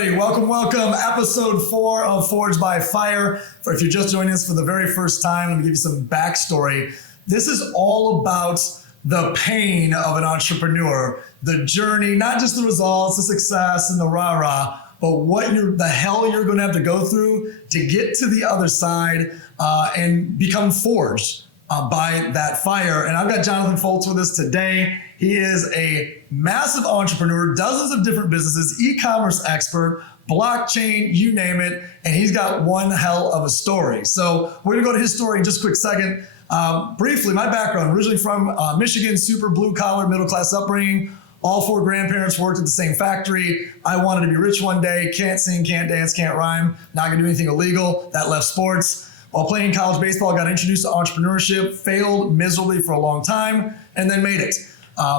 everybody. Welcome. Episode 4 of Forged by Fire. If you're just joining us for the very first time, let me give you some backstory. This is all about the pain of an entrepreneur, the journey, not just the results, the success, and the rah-rah, but the hell you're going to have to go through to get to the other side and become forged by that fire. And I've got Jonathan Foltz with us today. He is a massive entrepreneur, dozens of different businesses, e-commerce expert, blockchain, you name it, and he's got one hell of a story. So we're gonna go to his story in just a quick second. Briefly, my background, originally from Michigan, super blue collar, middle class upbringing. All 4 grandparents worked at the same factory. I wanted to be rich one day, can't sing, can't dance, can't rhyme, not gonna do anything illegal. That left sports. While playing college baseball, I got introduced to entrepreneurship, failed miserably for a long time, and then made it.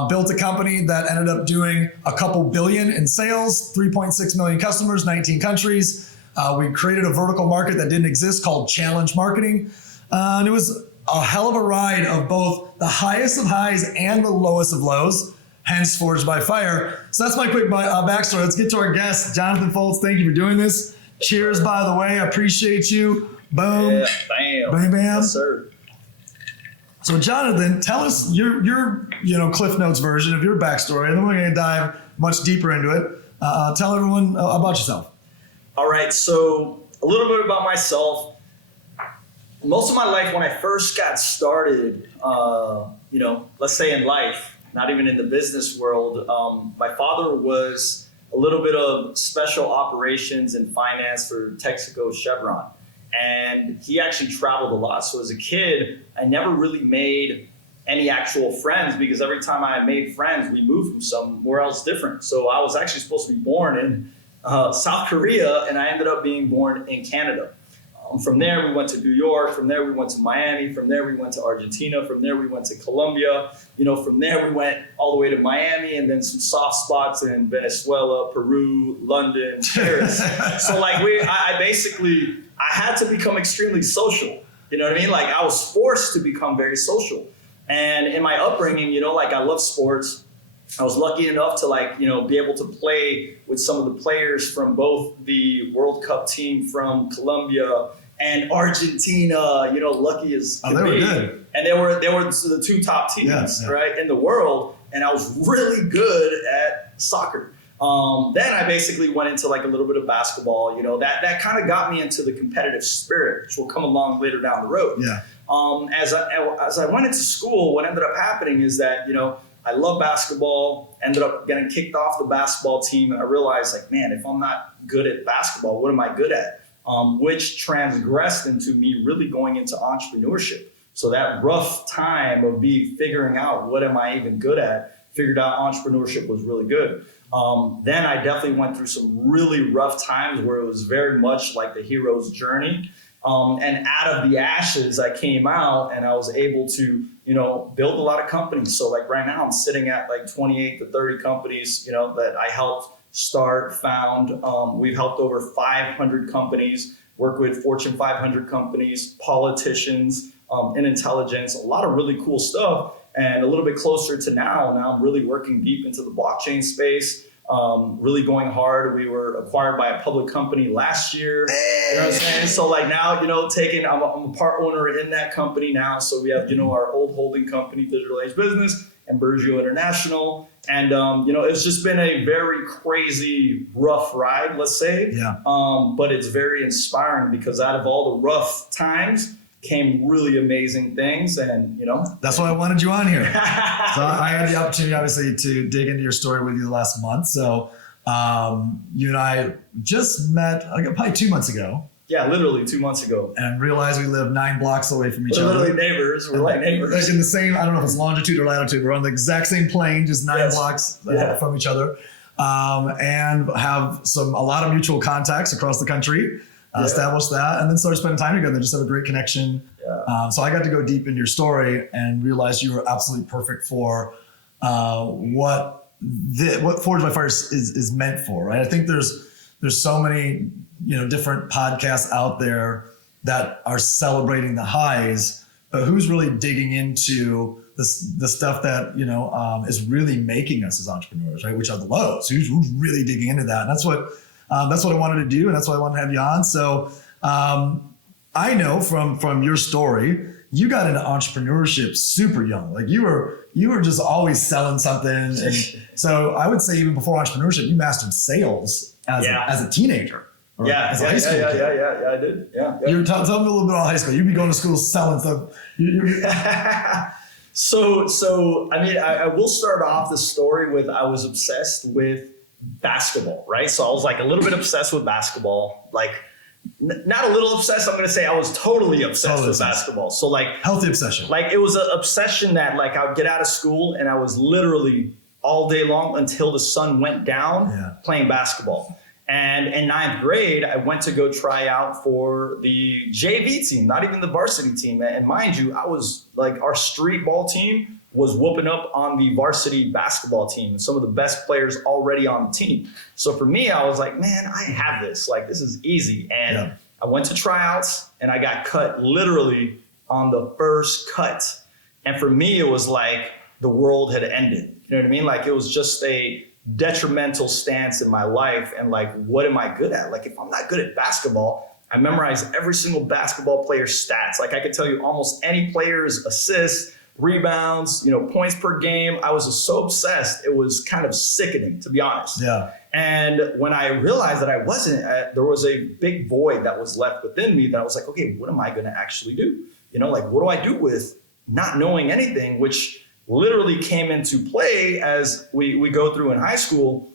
Built a company that ended up doing a couple billion in sales, 3.6 million customers, 19 countries. We created a vertical market that didn't exist called challenge marketing. And it was a hell of a ride of both the highest of highs and the lowest of lows, hence Forged by Fire. So that's my quick backstory. Let's get to our guest, Jonathan Foltz. Thank you for doing this. Cheers, by the way. I appreciate you. Boom. Yeah, bam. Bam, bam. Yes, sir. So Jonathan, tell us your Cliff Notes version of your backstory, and then we're going to dive much deeper into it. Tell everyone about yourself. All right, so a little bit about myself. Most of my life, when I first got started, let's say in life, not even in the business world, my father was a little bit of special operations and finance for Texaco Chevron. And he actually traveled a lot. So as a kid, I never really made any actual friends because every time I made friends, we moved from somewhere else different. So I was actually supposed to be born in South Korea, and I ended up being born in Canada. From there, we went to New York. From there, we went to Miami. From there, we went to Argentina. From there, we went to Colombia. From there, we went all the way to Miami, and then some soft spots in Venezuela, Peru, London, Paris. So I had to become extremely social. You know what I mean? Like I was forced to become very social. And in my upbringing, I love sports. I was lucky enough to be able to play with some of the players from both the World Cup team from Colombia and Argentina, lucky as could they were be. good. And they were the 2 top teams, right, in the world. And I was really good at soccer. Then I basically went into a little bit of basketball, that kind of got me into the competitive spirit, which will come along later down the road. Yeah. As I went into school, what ended up happening is that, I love basketball, ended up getting kicked off the basketball team. And I realized man, if I'm not good at basketball, what am I good at? Which transgressed into me really going into entrepreneurship. So that rough time of figuring out what am I even good at, figured out entrepreneurship was really good. Then I definitely went through some really rough times where it was very much like the hero's journey. And out of the ashes, I came out and I was able to, build a lot of companies. So right now I'm sitting at 28 to 30 companies, that I helped start, found. We've helped over 500 companies, work with Fortune 500 companies, politicians, in intelligence, a lot of really cool stuff. And a little bit closer to now I'm really working deep into the blockchain space, really going hard. We were acquired by a public company last year. You know what I'm saying? So now, I'm a part owner in that company now. So we have, our old holding company, Digital Age Business, and Burgio International. And, it's just been a very crazy, rough ride, let's say. Yeah. But it's very inspiring because out of all the rough times, came really amazing things, and that's why I wanted you on here. So I had the opportunity, obviously, to dig into your story with you last month. So you and I just met probably 2 months ago. Yeah, literally 2 months ago. And realized we live 9 blocks away from each other. We're literally neighbors. We're like neighbors. In the same, I don't know if it's longitude or latitude. We're on the exact same plane, just 9 blocks from each other, and have a lot of mutual contacts across the country. Established that, and then started spending time together and just have a great connection. Yeah. So I got to go deep into your story and realize you were absolutely perfect for what Forged by Fire is meant for, right? I think there's so many different podcasts out there that are celebrating the highs, but who's really digging into the stuff that is really making us as entrepreneurs, right? Which are the lows. Who's really digging into that? And that's what that's what I wanted to do, and that's why I wanted to have you on. So I know from your story, you got into entrepreneurship super young. Like you were just always selling something. And so I would say even before entrepreneurship, you mastered sales as a teenager. As a high school kid. Yeah, I did. Yeah. Tell me a little bit about high school. You'd be going to school selling stuff. So I mean, I will start off the story with I was obsessed with basketball, right? So I was like a little bit obsessed with basketball, like not a little obsessed. I'm going to say I was totally obsessed with basketball. So like healthy obsession. Like it was an obsession that like I would get out of school and I was literally all day long until the sun went down playing basketball. And in 9th grade, I went to go try out for the JV team, not even the varsity team. And mind you, I was like, our street ball team was whooping up on the varsity basketball team and some of the best players already on the team. So for me, I was like, man, I have this. Like, this is easy. And I went to tryouts and I got cut literally on the first cut. And for me, it was like the world had ended. You know what I mean? Like, it was just a detrimental stance in my life. And like, what am I good at? Like, if I'm not good at basketball, I memorized every single basketball player's stats. Like, I could tell you almost any player's assists, rebounds, points per game. I was just so obsessed. It was kind of sickening, to be honest. Yeah. And when I realized that I wasn't, there was a big void that was left within me that I was like, okay, what am I going to actually do? Like, what do I do with not knowing anything, which literally came into play as we go through in high school.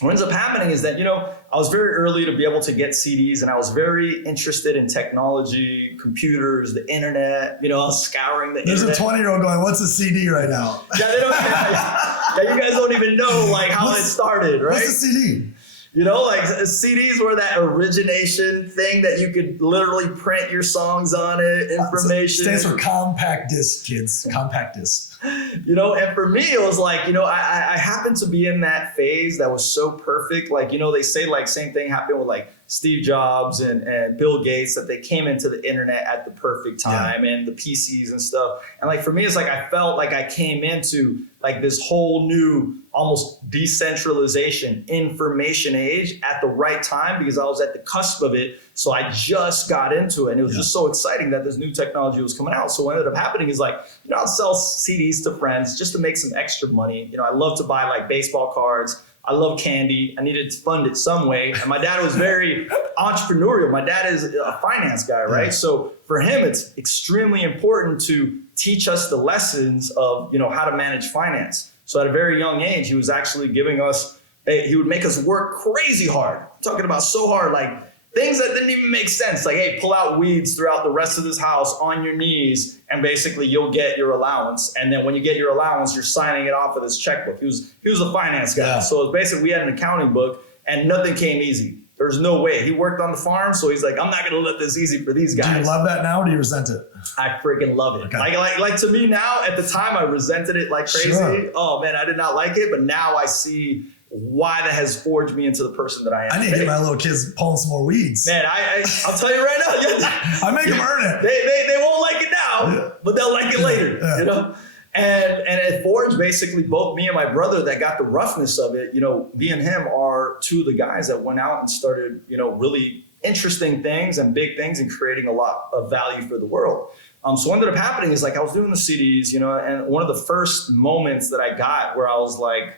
What ends up happening is that, I was very early to be able to get CDs, and I was very interested in technology, computers, the internet, scouring the internet. There's a 20-year-old going, what's a CD right now? Yeah, they don't. You guys don't even know like how it started, right? What's a CD? Like CDs were that origination thing that you could literally print your songs on it, information. Stands for compact disc, kids. Compact disc. And for me, it was like, I happened to be in that phase that was so perfect. Like, they say like same thing happened with like Steve Jobs and Bill Gates, that they came into the internet at the perfect time and the PCs and stuff. And like, for me, it's like, I felt like I came into like this whole new, almost decentralization, information age at the right time, because I was at the cusp of it. So I just got into it, and it was just so exciting that this new technology was coming out. So what ended up happening is like, I'll sell CDs to friends just to make some extra money. I love to buy like baseball cards. I love candy. I needed to fund it some way. And my dad was very entrepreneurial. My dad is a finance guy, right? Yeah. So for him, it's extremely important to teach us the lessons of, how to manage finance. So at a very young age, he was actually giving us, he would make us work crazy hard. I'm talking about so hard, like things that didn't even make sense. Like, hey, pull out weeds throughout the rest of this house on your knees, and basically you'll get your allowance. And then when you get your allowance, you're signing it off of this checkbook. He was a finance guy. Yeah. So it was basically, we had an accounting book, and nothing came easy. There's no way. He worked on the farm, so he's like, I'm not going to let this easy for these guys. Do you love that now, or do you resent it? I freaking love it. Okay. Like to me now, at the time, I resented it like crazy. Sure. Oh man, I did not like it, but now I see why that has forged me into the person that I am. I need to get my little kids pulling some more weeds. Man, I'll tell you right now. I make them earn it. They won't like it now, but they'll like it later. Yeah. And it forged basically both me and my brother that got the roughness of it. Me and him are two of the guys that went out and started, really interesting things and big things and creating a lot of value for the world. So what ended up happening is like I was doing the CDs, and one of the first moments that I got where I was like,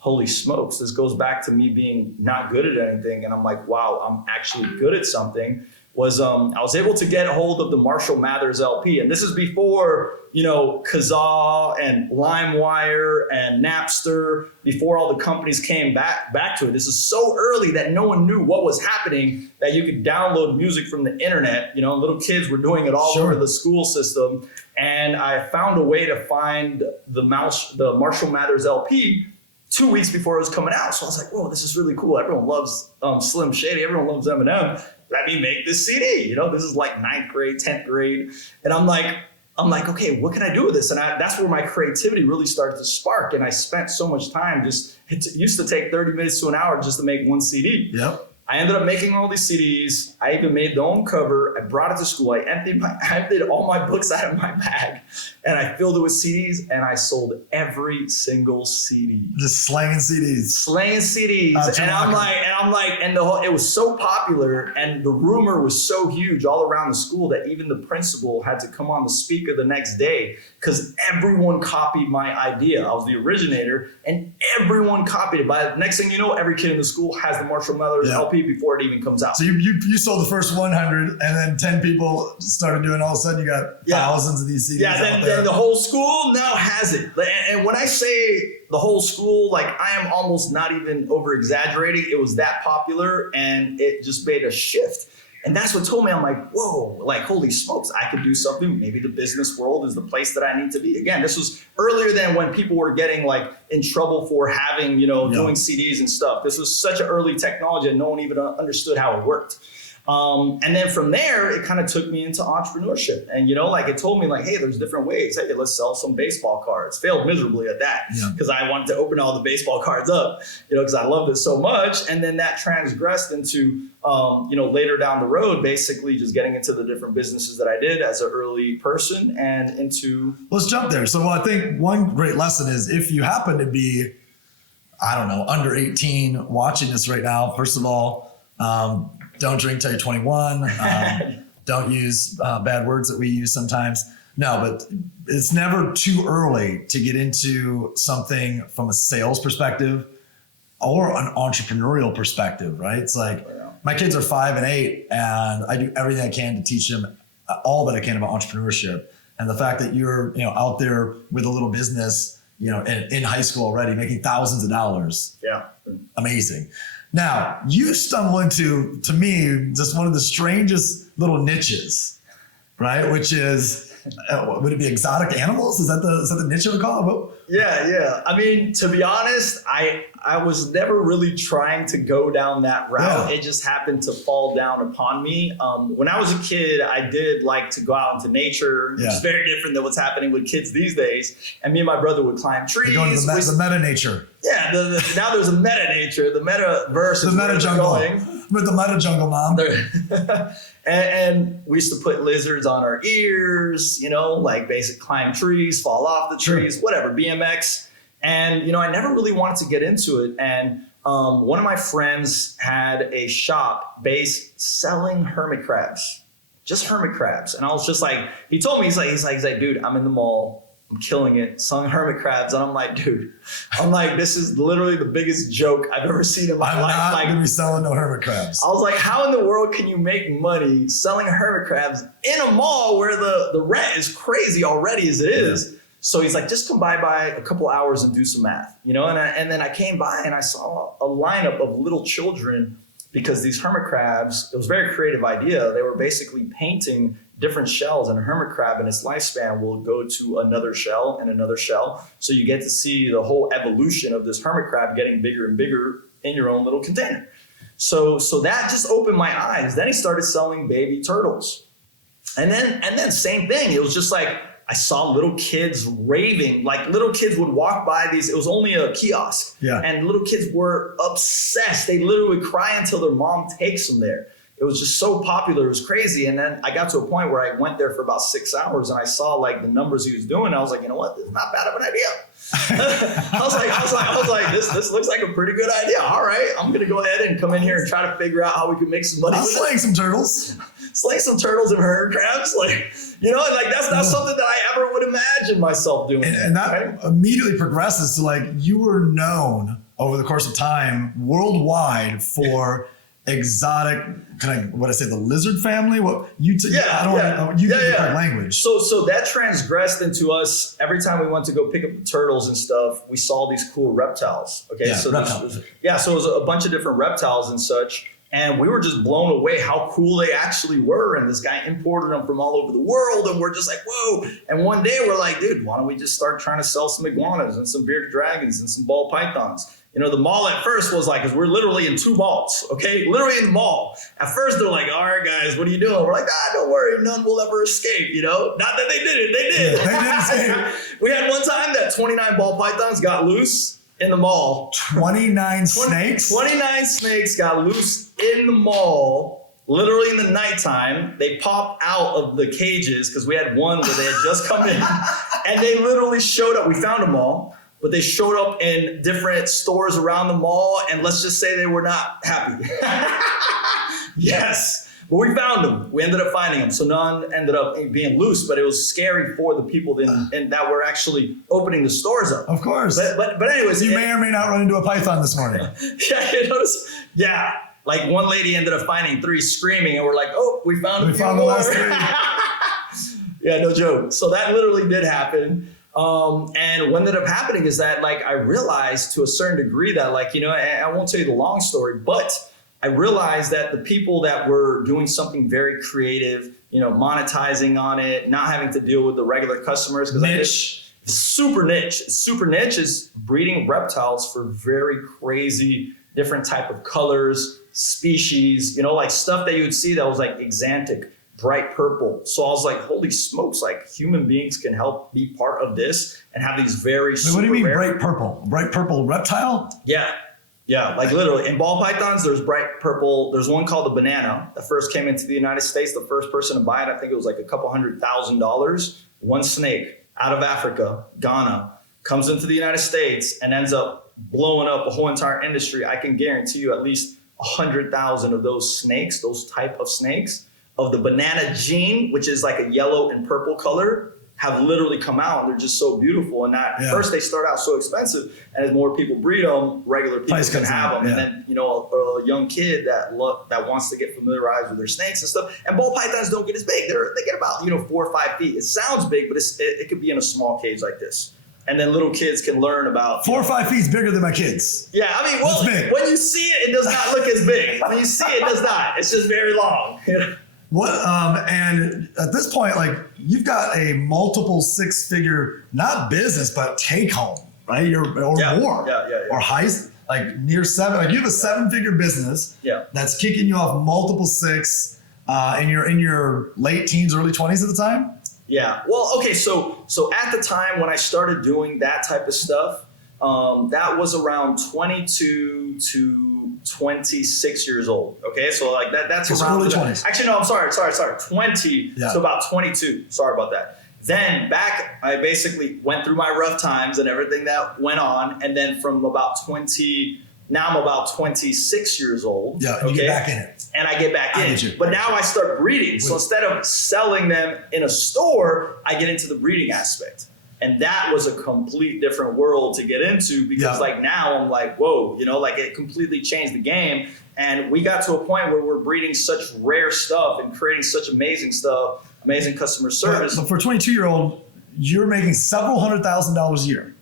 holy smokes, this goes back to me being not good at anything. And I'm like, wow, I'm actually good at something. Was I was able to get a hold of the Marshall Mathers LP. And this is before, Kazaa and LimeWire and Napster, before all the companies came back to it. This is so early that no one knew what was happening, that you could download music from the internet. Little kids were doing it all over the school system. And I found a way to find the Marshall Mathers LP 2 weeks before it was coming out. So I was like, whoa, this is really cool. Everyone loves Slim Shady. Everyone loves Eminem. Let me make this CD. This is like 9th grade, 10th grade. And I'm like, okay, what can I do with this? And that's where my creativity really started to spark. And I spent so much time it used to take 30 minutes to an hour just to make one CD. Yep. I ended up making all these CDs. I even made the own cover. I brought it to school. I emptied all my books out of my bag, and I filled it with CDs, and I sold every single CD. Just slanging CDs. It was so popular, and the rumor was so huge all around the school that even the principal had to come on the speaker the next day because everyone copied my idea. I was the originator, and everyone copied it. By the next thing you know, every kid in the school has the Marshall Mathers LP before it even comes out. So you sold the first 100, and then 10 people started doing. All of a sudden, you got thousands of these CDs. Yeah, then the whole school now has it. And when I say the whole school, like I am almost not even over exaggerating. It was that popular, and it just made a shift. And that's what told me, I'm like, whoa, like, holy smokes, I could do something. Maybe the business world is the place that I need to be. Again, this was earlier than when people were getting like in trouble for having, doing CDs and stuff. This was such an early technology and no one even understood how it worked. And then from there, it kind of took me into entrepreneurship. And, it told me like, hey, there's different ways. Hey, let's sell some baseball cards. Failed miserably at that because I wanted to open all the baseball cards up, because I loved it so much. And then that transgressed into, later down the road, basically just getting into the different businesses that I did as an early person and into. Let's jump there. So I think one great lesson is if you happen to be, under 18 watching this right now, first of all, don't drink till you're 21. Don't use bad words that we use sometimes. No, but it's never too early to get into something from a sales perspective or an entrepreneurial perspective, right? It's like my kids are 5 and 8, and I do everything I can to teach them all that I can about entrepreneurship. And the fact that you're out there with a little business, in high school already, making thousands of dollars. Yeah, amazing. Now, you stumble into, to me, just one of the strangest little niches, right? Which is, would it be exotic animals? Is that the niche I would call it? Yeah. I mean, to be honest, I was never really trying to go down that route. Yeah. It just happened to fall down upon me. When I was a kid, I did like to go out into nature, which is very different than what's happening with kids these days. And me and my brother would climb trees. You're going to the meta nature. Yeah, now there's a meta nature. The metaverse is meta jungle. With the meta jungle, Mom. And we used to put lizards on our ears, like basic climb trees, fall off the trees, whatever, BMX. And, I never really wanted to get into it. And one of my friends had a shop based selling hermit crabs, just hermit crabs. And I was just like, he told me, he's like, dude, I'm in the mall. I'm killing it, selling hermit crabs. And I'm like, dude, this is literally the biggest joke I've ever seen in my life. I'm not going to be selling no hermit crabs. I was like, how in the world can you make money selling hermit crabs in a mall where the rent is crazy already as it is? So he's like, just come by a couple hours and do some math, and then I came by and I saw a lineup of little children because these hermit crabs, it was a very creative idea. They were basically painting different shells, and a hermit crab in its lifespan will go to another shell and another shell. So you get to see the whole evolution of this hermit crab getting bigger and bigger in your own little container. So that just opened my eyes. Then he started selling baby turtles. And then same thing. It was just like, I saw little kids raving, like little kids would walk by these, it was only a kiosk. Yeah. And little kids were obsessed. They literally would cry until their mom takes them there. It was just so popular. It was crazy. And then I got to a point where I went there for about 6 hours and I saw like the numbers he was doing. I was like, you know what? This is not bad of an idea. I was like, this looks like a pretty good idea. All right, I'm going to go ahead and come in here and try to figure out how we can make some money. I'm slaying some turtles. Slay some turtles and hermit crabs. That's not something that I ever would imagine myself doing. And that immediately progresses to like, you were known over the course of time worldwide for exotic, the lizard family? What you get the correct language. So that transgressed into us. Every time we went to go pick up the turtles and stuff, we saw these cool reptiles. Okay, so reptiles. So it was a bunch of different reptiles and such. And we were just blown away how cool they actually were. And this guy imported them from all over the world. And we're just like, whoa. And one day we're like, dude, why don't we just start trying to sell some iguanas and some bearded dragons and some ball pythons? The mall at first was like, because we're literally in 2 malls, okay? Literally in the mall. At first, they're like, all right, guys, what are you doing? We're like, don't worry, none will ever escape, Not that they did it, they did. Yeah, they did escape. We had one time that 29 ball pythons got loose. in the mall. 29 snakes? 29 snakes got loose in the mall, literally in the nighttime. They popped out of the cages because we had one where they had just come in. And they literally showed up. We found them all, but they showed up in different stores around the mall. And let's just say they were not happy. Yes. But we found them. We ended up finding them. So none ended up being loose, but it was scary for the people that were actually opening the stores up. Of course. But anyways. You may or may not run into a python this morning. Yeah, you notice? Yeah. Like one lady ended up finding 3 screaming and we're like, oh, we found the last 3. Yeah, no joke. So that literally did happen. And what ended up happening is that like I realized to a certain degree that like, you know, I won't tell you the long story, but I realized that the people that were doing something very creative, you know, monetizing on it, not having to deal with the regular customers. Niche. Super niche. Super niche is breeding reptiles for very crazy, different type of colors, species, you know, like stuff that you would see that was like exantic, bright purple. So I was like, holy smokes, like human beings can help be part of this and have these very super what do you mean rare. bright purple? Bright purple reptile? Yeah. Yeah, like literally. In ball pythons, there's bright purple. There's one called the banana that first came into the United States. The first person to buy it, I think it was like a couple $100,000. One snake out of Africa, Ghana, comes into the United States and ends up blowing up a whole entire industry. I can guarantee you at least 100,000 of those snakes, those type of snakes, of the banana gene, which is like a yellow and purple color, have literally come out and they're just so beautiful. And that first they start out so expensive, and as more people breed them, regular people can have them. And then, you know, a young kid that wants to get familiarized with their snakes and stuff. And ball pythons don't get as big. They get about, you know, 4 or 5 feet. It sounds big, but it could be in a small cage like this. And then little kids can learn about 4 or 5 feet is bigger than my kids. Yeah, I mean, well, when you see it, it does not look as big. When you see it, it does not. It's just very long. What and at this point, like you've got a multiple 6-figure, not business, but take home, right? Or more. Or high, like near 7. Like you have a 7-figure business that's kicking you off multiple 6 in your late teens, early 20s at the time? Yeah. Well, okay, so at the time when I started doing that type of stuff, that was around 22 to 26 years old. Okay, so like that's around early 20s. Actually, no, I'm sorry. 20 to about 22. Sorry about that. Then back, I basically went through my rough times and everything that went on, and then from about 20. Now I'm about 26 years old. Yeah, and you get back in it. And I get back in it. But now I start breeding. So instead of selling them in a store, I get into the breeding aspect. And that was a complete different world to get into because like now I'm like, whoa, you know, like it completely changed the game. And we got to a point where we're breeding such rare stuff and creating such amazing stuff, amazing customer service. But for a 22-year-old, you're making several $100,000 a year.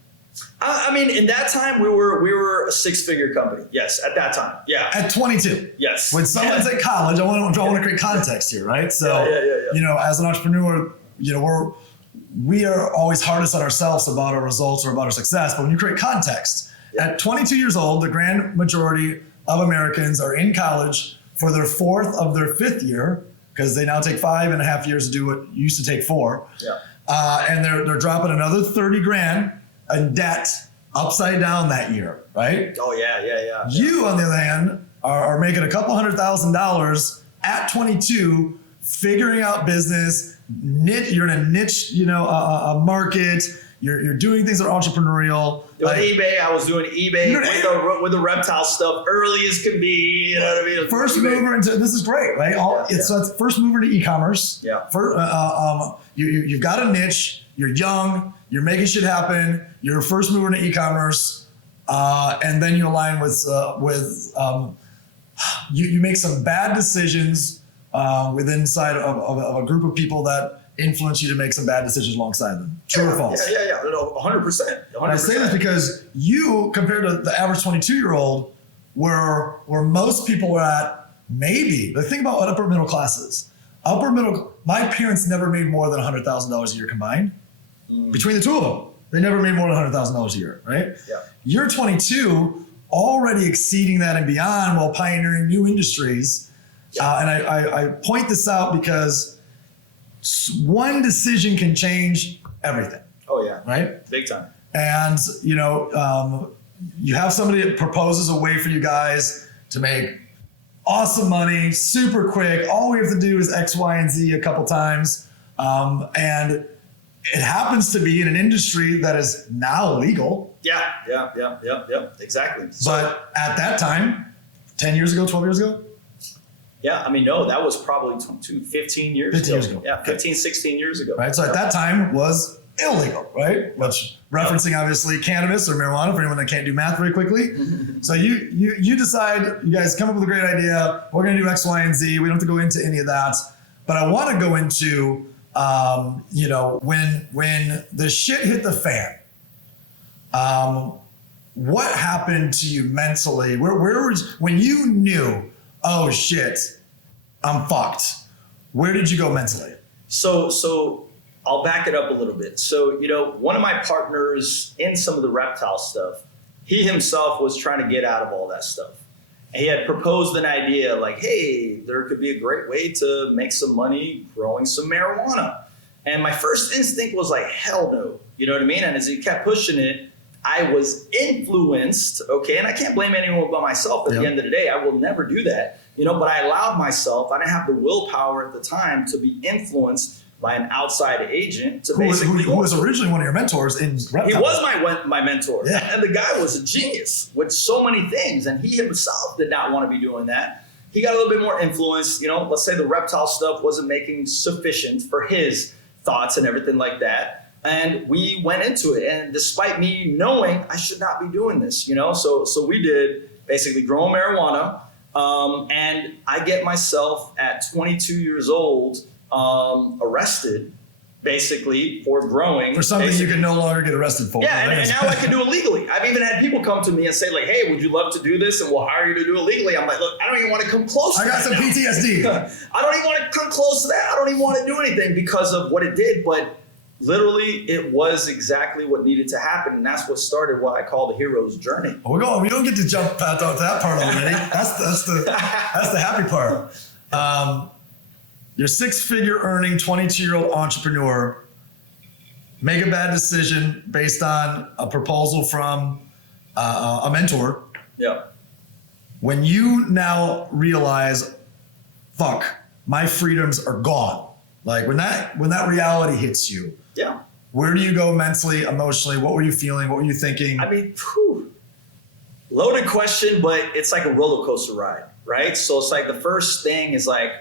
I mean, in that time, we were a 6-figure company. Yes, at that time. Yeah. At 22. Yes. When someone's at college, I want to create context here, right? So, you know, as an entrepreneur, you know, we are always hardest on ourselves about our results or about our success. But when you create context, at 22 years old, the grand majority of Americans are in college for their 4th of their 5th year, because they now take 5.5 years to do what used to take 4. Yeah. And they're dropping another 30 grand in debt upside down that year, right? Oh, yeah. You, on the other hand, are making a couple $100,000 at 22, figuring out business. You're in a niche, you know, a market. You're doing things that are entrepreneurial. Doing eBay. I was doing eBay with the reptile stuff early as can be. You know what I mean? First mover into this is great, right? So it's first mover to e-commerce. Yeah. You've got a niche. You're young. You're making shit happen. You're a first mover into e-commerce, and then you align with you make some bad decisions inside of a group of people that influence you to make some bad decisions alongside them. True or false? Yeah. No, 100%. I say this because you, compared to the average 22-year-old, where most people are at, maybe. But think about what upper middle class is. My parents never made more than $100,000 a year combined. Between the two of them, they never made more than $100,000 a year, right? Yeah. You're 22, already exceeding that and beyond while pioneering new industries. Yeah. And I point this out because one decision can change everything. Oh, yeah. Right? Big time. And, you know, you have somebody that proposes a way for you guys to make awesome money, super quick. All we have to do is X, Y, and Z a couple times. And it happens to be in an industry that is now legal. Yeah, exactly. But at that time, 10 years ago, 12 years ago? Yeah, I mean, no, that was probably 15 years 15 years ago. Yeah, 15, 16 years ago. Right, so at that time was illegal, right? Which referencing obviously cannabis or marijuana for anyone that can't do math very quickly. So you decide, you guys come up with a great idea. We're going to do X, Y, and Z. We don't have to go into any of that. But I want to go into, when the shit hit the fan, what happened to you mentally? Where was, when you knew, oh shit, I'm fucked. Where did you go mentally? So I'll back it up a little bit. So, one of my partners in some of the reptile stuff, he himself was trying to get out of all that stuff. And he had proposed an idea like, hey, there could be a great way to make some money growing some marijuana. And my first instinct was like, hell no. You know what I mean? And as he kept pushing it, I was influenced, okay? And I can't blame anyone but myself at the end of the day. I will never do that, but I allowed myself, I didn't have the willpower at the time to be influenced by an outside agent to who was originally one of your mentors in reptile. He was my mentor. Yeah. And the guy was a genius with so many things. And he himself did not want to be doing that. He got a little bit more influence. Let's say the reptile stuff wasn't making sufficient for his thoughts and everything like that. And we went into it. And despite me knowing I should not be doing this, so we did basically growing marijuana. And I get myself at 22 years old, arrested basically for growing. For something you can no longer get arrested for. Yeah, and now I can do it legally. I've even had people come to me and say like, hey, would you love to do this? And we'll hire you to do it legally. I'm like, look, I don't even want to come close to that. I got some PTSD. I don't even want to come close to that. I don't even want to do anything because of what it did. But literally, it was exactly what needed to happen. And that's what started what I call the hero's journey. We don't get to jump past that part already. That's the happy part. You're six-figure earning 22-year-old entrepreneur, make a bad decision based on a proposal from a mentor. Yeah. When you now realize, fuck, my freedoms are gone. Like when that reality hits you, yeah. Where do you go mentally, emotionally? What were you feeling? What were you thinking? I mean, loaded question, but it's like a roller coaster ride, right? So it's like the first thing is like,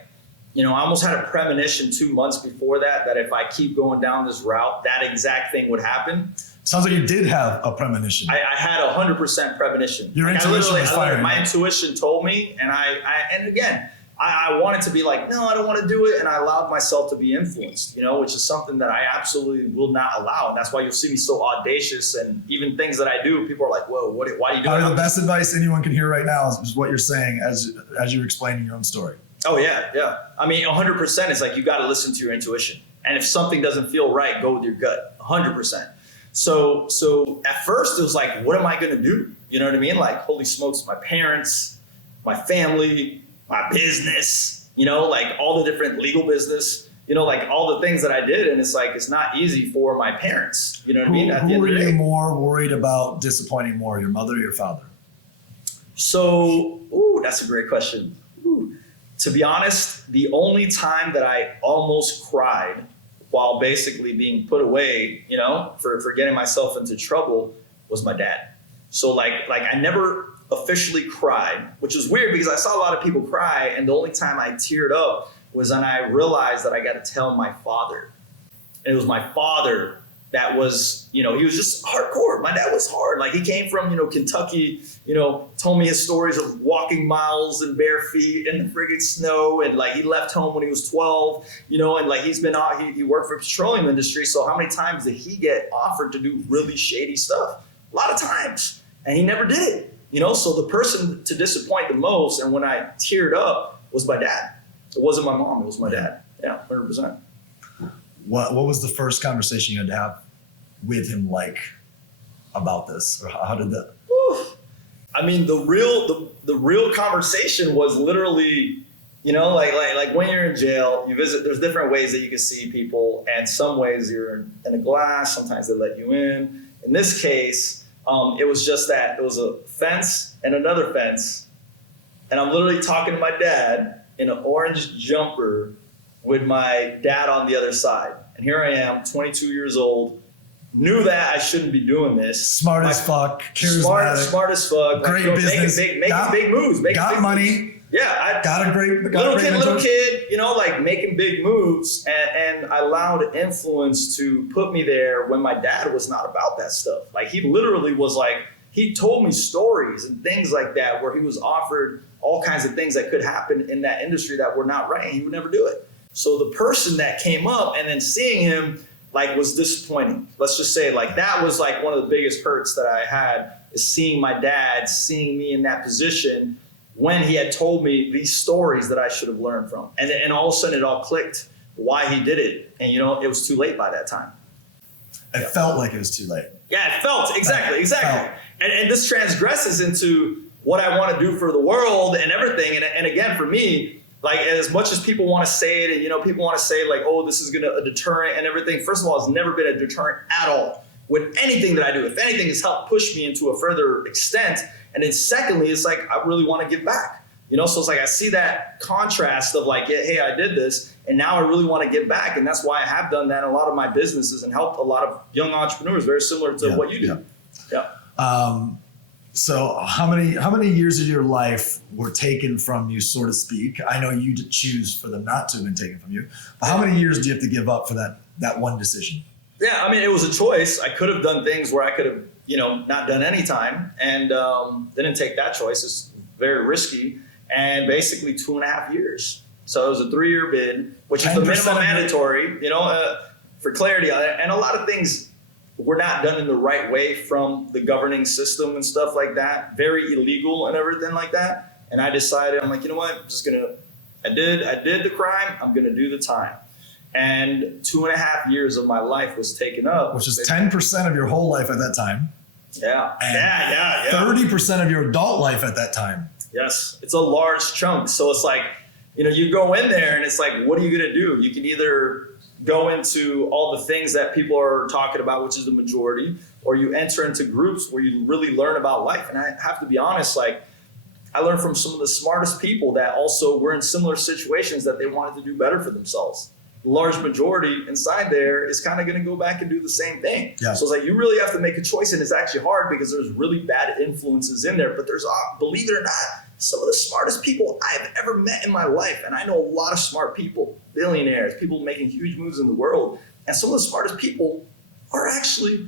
I almost had a premonition 2 months before that if I keep going down this route, that exact thing would happen. Sounds like you did have a premonition. I had 100% premonition. Your intuition was firing. My intuition told me, and I wanted to be like, no, I don't want to do it. And I allowed myself to be influenced, which is something that I absolutely will not allow. And that's why you'll see me so audacious. And even things that I do, people are like, whoa, why are you doing that? The best advice anyone can hear right now is what you're saying as you're explaining your own story. Oh, yeah, yeah. I mean, 100% is like you got to listen to your intuition. And if something doesn't feel right, go with your gut, 100%. So at first it was like, what am I going to do? You know what I mean? Like, holy smokes, my parents, my family, my business, like all the different legal business, like all the things that I did. And it's like, it's not easy for my parents. You know what I mean? Who were you more worried about disappointing more, your mother or your father? So, that's a great question. To be honest, the only time that I almost cried while basically being put away, for getting myself into trouble was my dad. So like I never officially cried, which is weird because I saw a lot of people cry, and the only time I teared up was when I realized that I got to tell my father. And it was my father that was, he was just hardcore. My dad was hard. Like he came from, Kentucky, told me his stories of walking miles in bare feet in the friggin' snow. And like he left home when he was 12, and like he's been out, he worked for the petroleum industry. So how many times did he get offered to do really shady stuff? A lot of times. And he never did it. So the person to disappoint the most, and when I teared up, was my dad. It wasn't my mom, it was my dad. Yeah, 100%. What was the first conversation you had to have with him about this? Or how did that? I mean, the real conversation was literally, like when you're in jail, you visit, there's different ways that you can see people, and some ways you're in a glass, sometimes they let you in. In this case, It was just that it was a fence and another fence. And I'm literally talking to my dad in an orange jumper with my dad on the other side. And here I am, 22 years old, knew that I shouldn't be doing this. Smart as fuck, charismatic. Smart as fuck. Great business. Making big moves. Got money. Moves. Yeah. Little kid, you know, like making big moves. And I allowed influence to put me there when my dad was not about that stuff. Like he literally was like, he told me stories and things like that where he was offered all kinds of things that could happen in that industry that were not right. And he would never do it. So the person that came up and then seeing him like was disappointing. Let's just say like that was like one of the biggest hurts that I had is seeing my dad, seeing me in that position when he had told me these stories that I should have learned from. And all of a sudden it all clicked why he did it. And you know, it was too late by that time. It felt like it was too late. Yeah, it felt, exactly. And this transgresses into what I want to do for the world and everything. And again, for me, like as much as people want to say it and, you know, people want to say like, oh, this is going to a deterrent and everything. First of all, it's never been a deterrent at all with anything that I do. If anything, it's helped push me into a further extent. And then secondly, it's like, I really want to give back, you know? So it's like, I see that contrast of like, yeah, hey, I did this and now I really want to give back. And that's why I have done that in a lot of my businesses and helped a lot of young entrepreneurs, very similar to what you do. Yeah. So how many years of your life were taken from you, so to speak? I know you choose for them not to have been taken from you, but how many years do you have to give up for that one decision? Yeah, I mean, it was a choice. I could have done things where I could have, you know, not done any time and didn't take that choice. It's very risky and basically 2.5 years. So it was a 3-year bid, which is the minimum mandatory, you know, for clarity. And a lot of things were not done in the right way from the governing system and stuff like that. Very illegal and everything like that. And I decided, I'm like, you know what? I'm just gonna, I did the crime. I'm gonna do the time. And 2.5 years of my life was taken up. Which is 10% of your whole life at that time. Yeah. And yeah. 30% of your adult life at that time. Yes. It's a large chunk. So it's like, you know, you go in there and it's like, what are you gonna do? You can either go into all the things that people are talking about, which is the majority, or you enter into groups where you really learn about life. And I have to be honest, like I learned from some of the smartest people that also were in similar situations that they wanted to do better for themselves. The large majority inside there is kind of going to go back and do the same thing. Yeah. So it's like, you really have to make a choice, and it's actually hard because there's really bad influences in there, but there's, believe it or not, some of the smartest people I've ever met in my life. And I know a lot of smart people, billionaires, people making huge moves in the world. And some of the smartest people are actually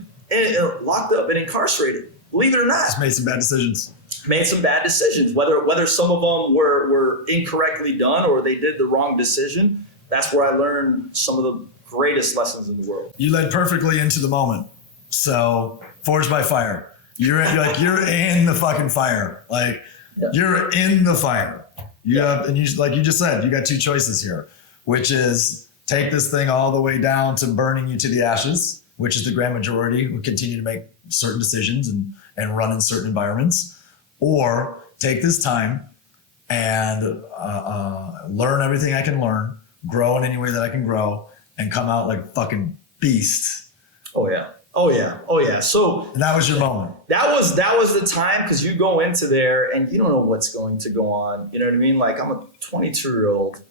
locked up and incarcerated. Believe it or not. Just made some bad decisions. Whether some of them were incorrectly done or they did the wrong decision. That's where I learned some of the greatest lessons in the world. You led perfectly into the moment. So Forged by Fire. You're in the fucking fire. Like, yeah. You're in the fire. You have, and you, like you just said, you got two choices here, which is take this thing all the way down to burning you to the ashes, which is the grand majority who continue to make certain decisions and run in certain environments, or take this time and learn everything I can learn, grow in any way that I can grow, and come out like a fucking beast. Oh yeah. So and that was your moment. That was the time, because you go into there and you don't know what's going to go on. You know what I mean? Like, I'm a 22-year-old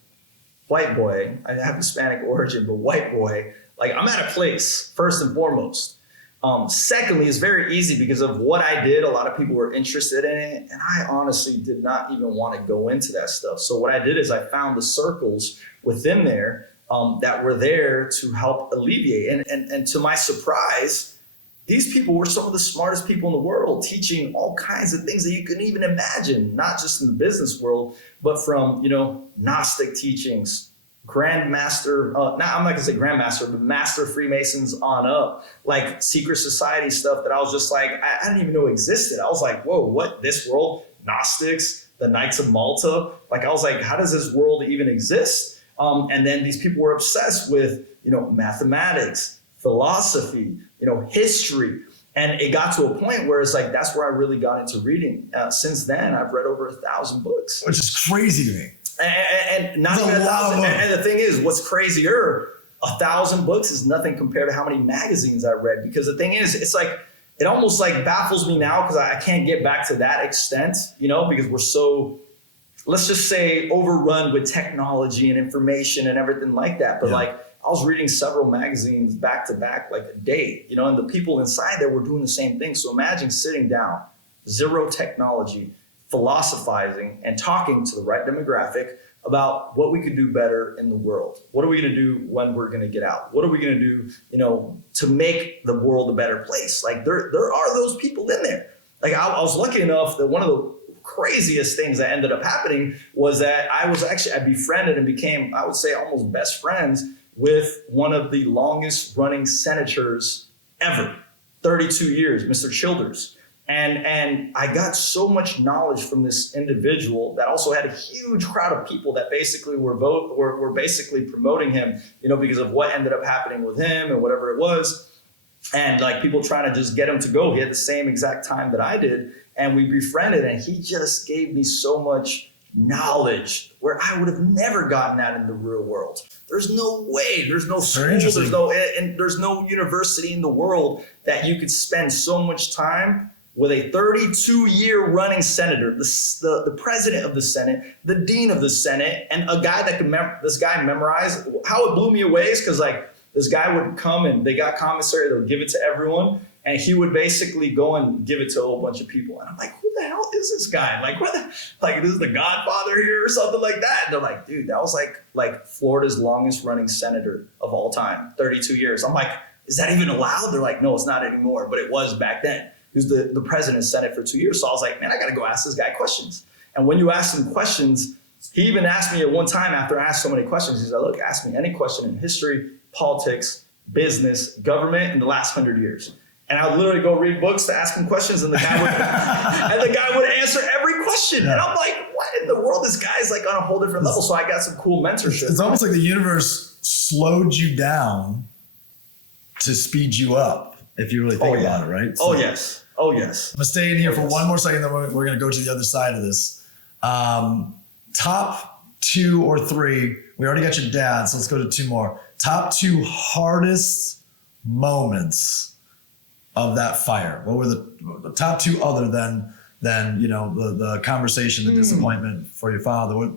white boy. I have Hispanic origin, but white boy. Like, I'm at a place, first and foremost. Secondly, it's very easy because of what I did. A lot of people were interested in it, and I honestly did not even want to go into that stuff. So what I did is I found the circles within there that were there to help alleviate. And to my surprise, these people were some of the smartest people in the world, teaching all kinds of things that you couldn't even imagine, not just in the business world, but from, you know, Gnostic teachings, Grandmaster, I'm not gonna say Grandmaster, but Master Freemasons on up, like secret society stuff that I was just like, I didn't even know existed. I was like, whoa, what, this world? Gnostics, the Knights of Malta? Like, I was like, how does this world even exist? And then these people were obsessed with, you know, mathematics, philosophy, you know, history. And it got to a point where it's like, that's where I really got into reading. Since then, I've read over 1,000 books. Which is crazy to me. And not even 1,000. And the thing is, what's crazier, 1,000 books is nothing compared to how many magazines I read. Because the thing is, it's like, it almost like baffles me now because I can't get back to that extent, because we're so, let's just say, overrun with technology and information and everything like that. But like, I was reading several magazines back to back, like a day, and the people inside there were doing the same thing. So imagine sitting down, zero technology, philosophizing and talking to the right demographic about what we could do better in the world. What are we going to do when we're going to get out? What are we going to do, to make the world a better place? Like there are those people in there. Like I was lucky enough that one of the craziest things that ended up happening was that I befriended and became, I would say, almost best friends with one of the longest running senators ever, 32 years, Mr. Childers. And I got so much knowledge from this individual that also had a huge crowd of people that basically were basically promoting him, because of what ended up happening with him and whatever it was. And like people trying to just get him to go. He had the same exact time that I did. And we befriended, and he just gave me so much knowledge where I would have never gotten that in the real world. There's no way, there's no school, there's no university in the world that you could spend so much time with a 32-year running senator, the president of the Senate, the dean of the Senate, and a guy that could this guy memorize. How it blew me away is because like this guy would come and they got commissary, they would give it to everyone, and he would basically go and give it to a whole bunch of people. And I'm like, who the hell is this guy? Like this is the Godfather here or something like that? And they're like, dude, that was like Florida's longest running senator of all time, 32 years. I'm like, is that even allowed? They're like, no, it's not anymore, but it was back then. Who's the president of the Senate for 2 years. So I was like, man, I got to go ask this guy questions. And when you ask him questions, he even asked me at one time after I asked so many questions, he said, look, ask me any question in history, politics, business, government in the last 100 years. And I would literally go read books to ask him questions, and the guy would answer every question. Yeah. And I'm like, what in the world? This guy's like on a whole different level. So I got some cool mentorship. It's almost like the universe slowed you down to speed you up, if you really think about it, right? So, yes. Oh, yes. I'm going to stay in here for one more second, then we're going to go to the other side of this. Top 2 or 3, we already got your dad, so let's go to 2 more. Top 2 hardest moments of that fire. What were the top 2 other than the conversation, the disappointment for your father? What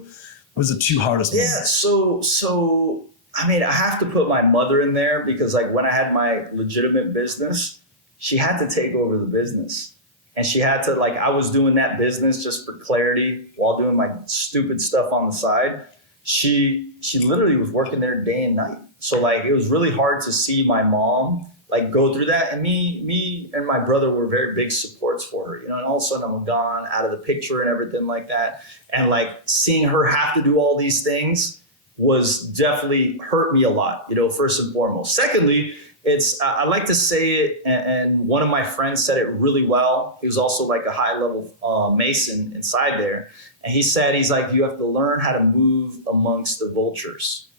was the 2 hardest moments? Yeah, so I mean, I have to put my mother in there because like when I had my legitimate business, she had to take over the business, and she had to, like, I was doing that business just for clarity while doing my stupid stuff on the side. She literally was working there day and night. So like, it was really hard to see my mom like go through that. And me and my brother were very big supports for her, and all of a sudden I'm gone out of the picture and everything like that. And like seeing her have to do all these things was definitely hurt me a lot, first and foremost. Secondly, I like to say it, and one of my friends said it really well. He was also like a high level Mason inside there. And he's like, you have to learn how to move amongst the vultures.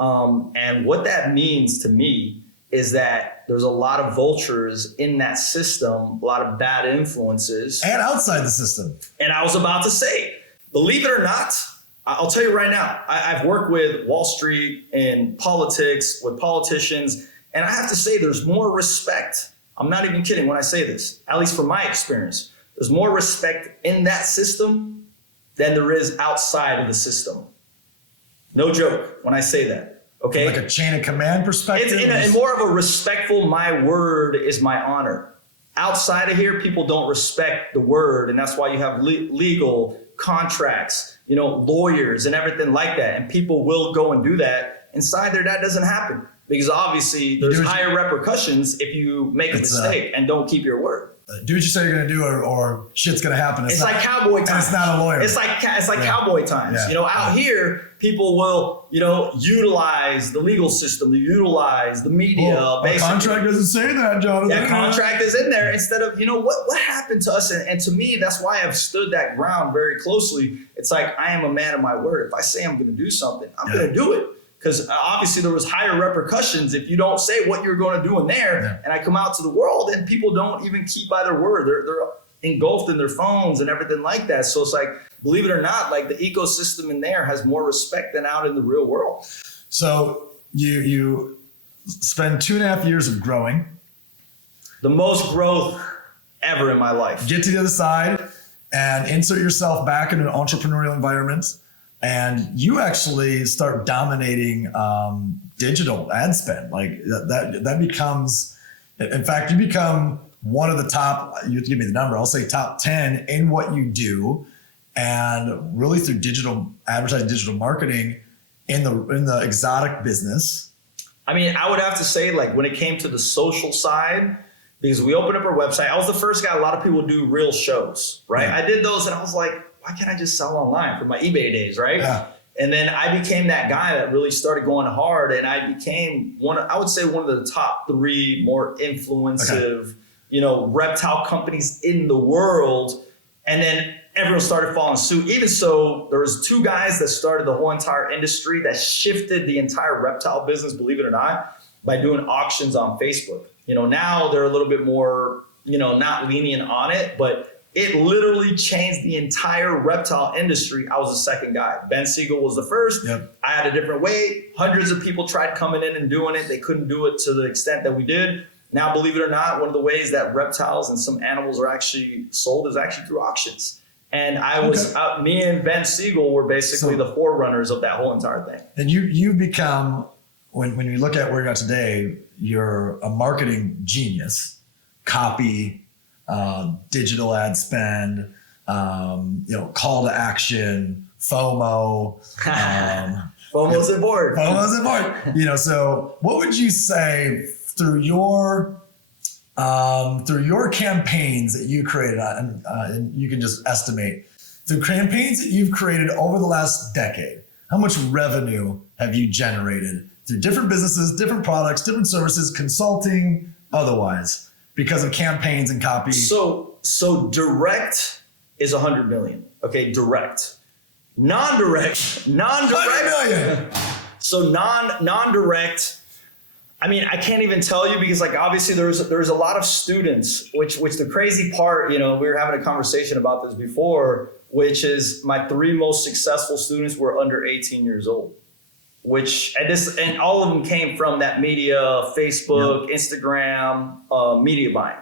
And what that means to me is that there's a lot of vultures in that system, a lot of bad influences. And outside the system. And I was about to say, believe it or not, I'll tell you right now, I've worked with Wall Street and politics, with politicians, and I have to say there's more respect. I'm not even kidding when I say this, at least from my experience. There's more respect in that system than there is outside of the system. No joke when I say that, okay? Like a chain of command perspective? It's in more of a respectful, my word is my honor. Outside of here, people don't respect the word, and that's why you have legal contracts, lawyers and everything like that, and people will go and do that. Inside there, that doesn't happen. Because obviously there's higher repercussions if you make a mistake and don't keep your word. Do what you say you're going to do or shit's going to happen. It's like cowboy times. It's not a lawyer. It's like cowboy times. Yeah. Out here, people will, utilize the legal system, they utilize the media. The contract doesn't say that, Jonathan. That contract is in there instead of, what happened to us? And to me, that's why I've stood that ground very closely. It's like, I am a man of my word. If I say I'm going to do something, I'm going to do it. Because obviously there was higher repercussions if you don't say what you're going to do in there. Yeah. And I come out to the world and people don't even keep by their word. They're engulfed in their phones and everything like that. So it's like, believe it or not, like the ecosystem in there has more respect than out in the real world. So you spend 2.5 years of growing. The most growth ever in my life. Get to the other side and insert yourself back in an entrepreneurial environment. And you actually start dominating digital ad spend. Like that becomes, in fact, you become one of the top, you have to give me the number, I'll say top 10 in what you do. And really through digital advertising, digital marketing in the exotic business. I mean, I would have to say, like, when it came to the social side, because we opened up our website, I was the first guy. A lot of people do real shows, right? Yeah. I did those and I was like, why can't I just sell online for my eBay days, right? Yeah. And then I became that guy that really started going hard, and I became I would say one of the top 3 more influensive, reptile companies in the world. And then everyone started following suit. Even so, there was 2 guys that started the whole entire industry that shifted the entire reptile business, believe it or not, by doing auctions on Facebook. Now they're a little bit more, not lenient on it, but it literally changed the entire reptile industry. I was the second guy. Ben Siegel was the first. Yep. I had a different way. Hundreds of people tried coming in and doing it. They couldn't do it to the extent that we did. Now, believe it or not, one of the ways that reptiles and some animals are actually sold is actually through auctions. And me and Ben Siegel were basically the forerunners of that whole entire thing. And you become, when you look at where you're at today, you're a marketing genius. Copy, digital ad spend, call to action, FOMO. FOMO's important. FOMO's important. So what would you say through your campaigns that you created, and you can just estimate, through campaigns that you've created over the last decade, how much revenue have you generated through different businesses, different products, different services, consulting, otherwise, because of campaigns and copy? So direct is 100 million. Okay, direct. Non-direct. 100 million. So non-direct. I mean, I can't even tell you, because obviously there's a lot of students, which the crazy part, we were having a conversation about this before, which is my 3 most successful students were under 18 years old, and all of them came from that media, Facebook, Instagram, media buying.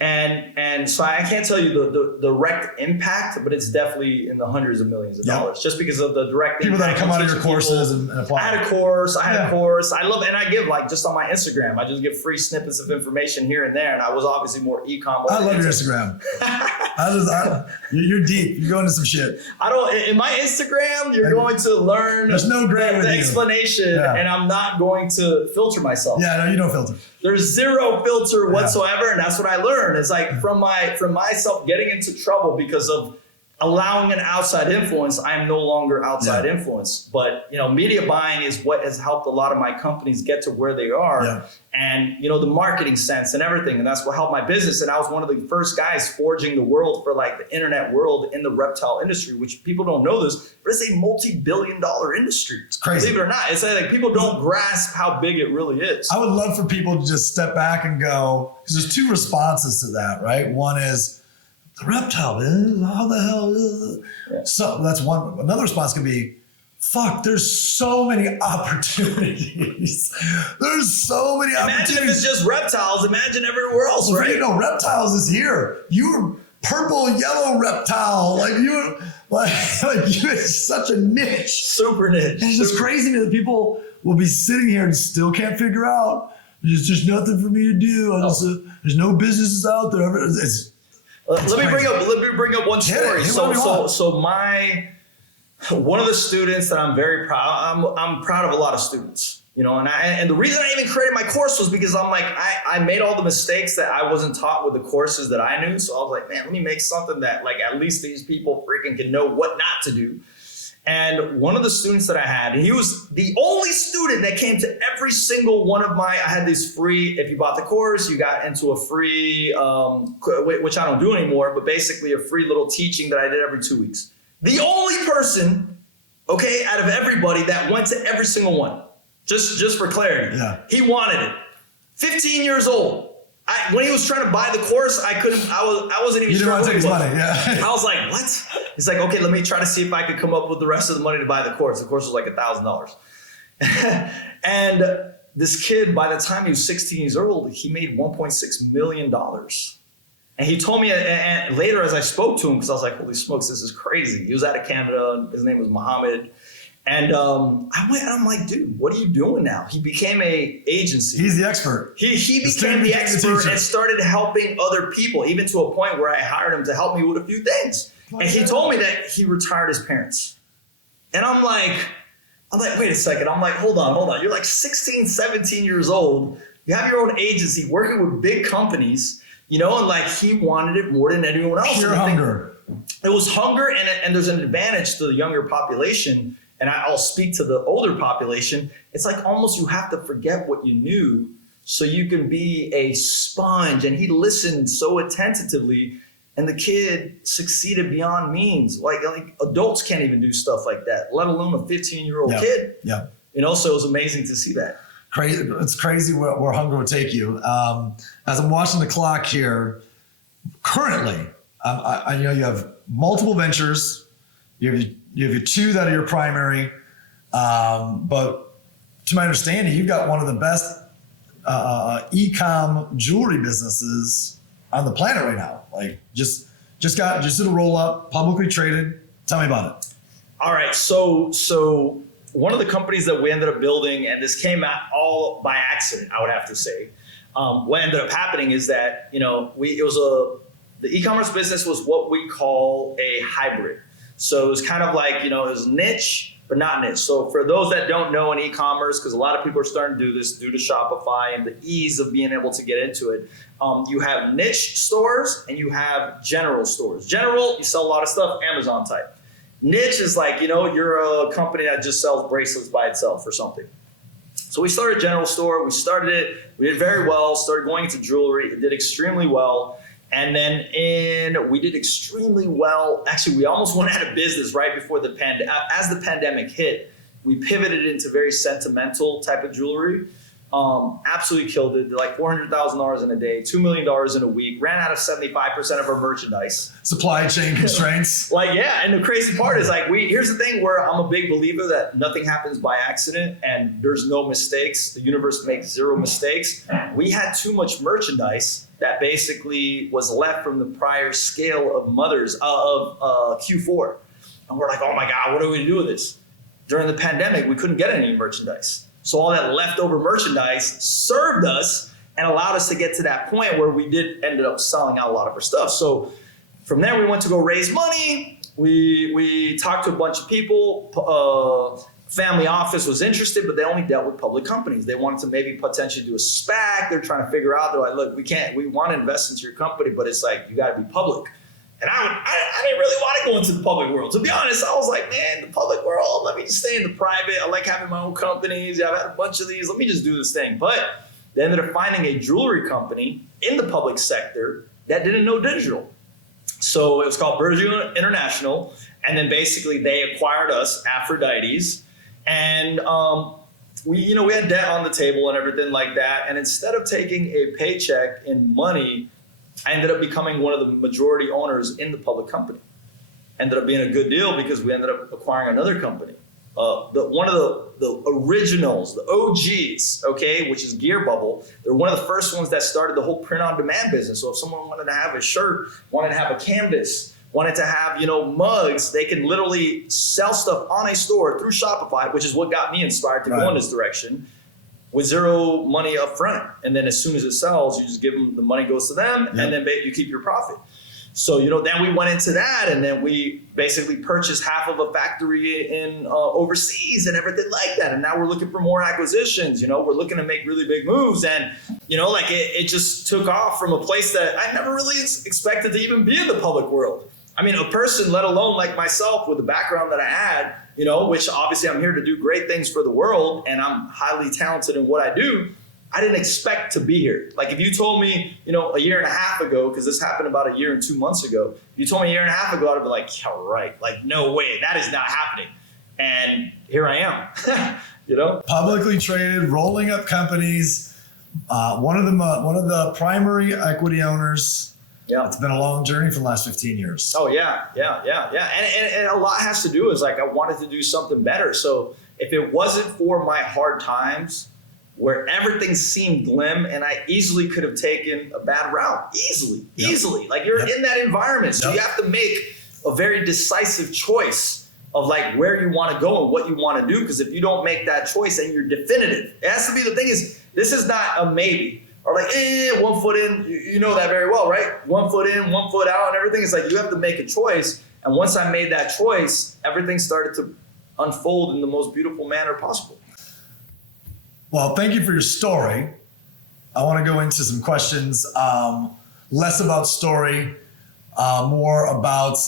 And so I can't tell you the direct impact, but it's definitely in the hundreds of millions of dollars, just because of the direct people impact. People that come out of your courses and apply. I had a course. I love, and I give just on my Instagram, I just give free snippets of information here and there. And I was obviously more e-com. I love your Instagram. You're deep. You're going into some shit. In my Instagram, you're going to learn. There's no gray with the explanation, and I'm not going to filter myself. Yeah, no, you don't filter. There's zero filter whatsoever, and that's what I learned. It's from myself getting into trouble because of allowing an outside influence. I'm no longer outside influence, but media buying is what has helped a lot of my companies get to where they are, and the marketing sense and everything, and that's what helped my business. And I was one of the first guys forging the world for the internet world in the reptile industry, which people don't know this, but it's a multi-billion-dollar industry. It's crazy, believe it or not. It's people don't grasp how big it really is. I would love for people to just step back and go, because there's 2 responses to that, right? One is, the reptile business, how the hell is it? So that's one. Another response can be, fuck, there's so many opportunities. There's so many opportunities. Imagine if it's just reptiles. Imagine everywhere else, right? Reptiles is here. You're purple, yellow reptile. It's such a niche. Super niche. It's just crazy that people will be sitting here and still can't figure out. There's just nothing for me to do. There's no businesses out there. Let me bring up one story. So one of the students that I'm very proud. I'm proud of a lot of students, and the reason I even created my course was because I'm I made all the mistakes that I wasn't taught with the courses that I knew. So I was like, man, let me make something that at least these people freaking can know what not to do. And one of the students that I had, and he was the only student that came to every single one of I had these free, if you bought the course, you got into a free, which I don't do anymore, but basically a free little teaching that I did every 2 weeks. The only person, out of everybody that went to every single one, just for clarity, he wanted it. 15 years old. When he was trying to buy the course, I wasn't even sure. You didn't want to take his money, I was like, what? He's like, okay, let me try to see if I could come up with the rest of the money to buy the course. The course was $1,000. And this kid, by the time he was 16 years old, he made $1.6 million. And he told me, and later as I spoke to him, because I was like, holy smokes, this is crazy. He was out of Canada. His name was Mohammed. And I went and I'm like, dude, what are you doing now? He became a agency. He's the expert. He became the expert and started helping other people, even to a point where I hired him to help me with a few things. And he told me that he retired his parents. And I'm like, wait a second. I'm like, hold on. You're like 16, 17 years old. You have your own agency working with big companies, and like he wanted it more than anyone else. Pure hunger. It was hunger, and there's an advantage to the younger population. And I'll speak to the older population. It's like almost you have to forget what you knew so you can be a sponge. And he listened so attentively, and the kid succeeded beyond means. Like adults can't even do stuff like that, let alone a 15-year-old kid. Yeah. So it was amazing to see that. Crazy. It's crazy where hunger would take you. As I'm watching the clock here, currently, I know you have multiple ventures. You have your two that are your primary, but to my understanding, you've got one of the best e-com jewelry businesses on the planet right now. Like just did a roll up, publicly traded. Tell me about it. All right, so one of the companies that we ended up building, and this came out all by accident, I would have to say. What ended up happening is that the e-commerce business was what we call a hybrid. So it was kind of like, it was niche, but not niche. So for those that don't know in e-commerce, because a lot of people are starting to do this due to Shopify and the ease of being able to get into it, you have niche stores and you have general stores. General, you sell a lot of stuff, Amazon type. Niche is like, you're a company that just sells bracelets by itself or something. So we started a general store. We started it. We did very well, started going into jewelry. It did extremely well. And then we did extremely well. Actually, we almost went out of business right before the pandemic. As the pandemic hit, we pivoted into very sentimental type of jewelry. Absolutely killed it. Like $400,000 in a day, $2 million in a week. Ran out of 75% of our merchandise. Supply chain constraints. And the crazy part is here's the thing where I'm a big believer that nothing happens by accident and there's no mistakes. The universe makes zero mistakes. We had too much merchandise that basically was left from the prior scale of Q4. And we're like, oh my God, what are we gonna do with this? During the pandemic, we couldn't get any merchandise. So all that leftover merchandise served us and allowed us to get to that point where we ended up selling out a lot of our stuff. So from there, we went to go raise money. We talked to a bunch of people. Family office was interested, but they only dealt with public companies. They wanted to maybe potentially do a SPAC. They're trying to figure out, they're like, look, we want to invest into your company, but it's like, you got to be public. And I didn't really want to go into the public world. To be honest, I was like, man, the public world, let me just stay in the private. I like having my own companies. Yeah, I've had a bunch of these. Let me just do this thing. But they ended up finding a jewelry company in the public sector that didn't know digital. So it was called Virgin International. And then basically they acquired us, Aphrodite's. And we had debt on the table and everything like that. And instead of taking a paycheck in money, I ended up becoming one of the majority owners in the public company. Ended up being a good deal because we ended up acquiring another company. One of the originals, the OGs, which is Gear Bubble. They're one of the first ones that started the whole print-on-demand business. So if someone wanted to have a shirt, wanted to have a canvas, wanted to have, mugs, they can literally sell stuff on a store through Shopify, which is what got me inspired to go in this direction, with zero money up front. And then as soon as it sells, you just give them, the money goes to them, and then you keep your profit. So, then we went into that, and then we basically purchased half of a factory in overseas and everything like that. And now we're looking for more acquisitions. We're looking to make really big moves. And, it just took off from a place that I never really expected to even be in the public world. I mean, a person, let alone like myself with the background that I had, which obviously I'm here to do great things for the world and I'm highly talented in what I do. I didn't expect to be here. Like if you told me, a year and a half ago, because this happened about a year and 2 months ago, if you told me a year and a half ago, I'd be like, yeah, right. Like, no way, that is not happening. And here I am, Publicly traded, rolling up companies, one of the primary equity owners. Yeah, it's been a long journey for the last 15 years. Oh yeah. And a lot has to do is I wanted to do something better. So if it wasn't for my hard times, where everything seemed glim and I easily could have taken a bad route. Easily. Like you're in that environment. So you have to make a very decisive choice of like where you want to go and what you want to do. Because if you don't make that choice and you're definitive, it has to be, the thing is, this is not a maybe. Or like, 1 foot in, you know that very well, right? 1 foot in, 1 foot out and everything. It's like you have to make a choice. And once I made that choice, everything started to unfold in the most beautiful manner possible. Well, thank you for your story. I want to go into some questions, less about story, more about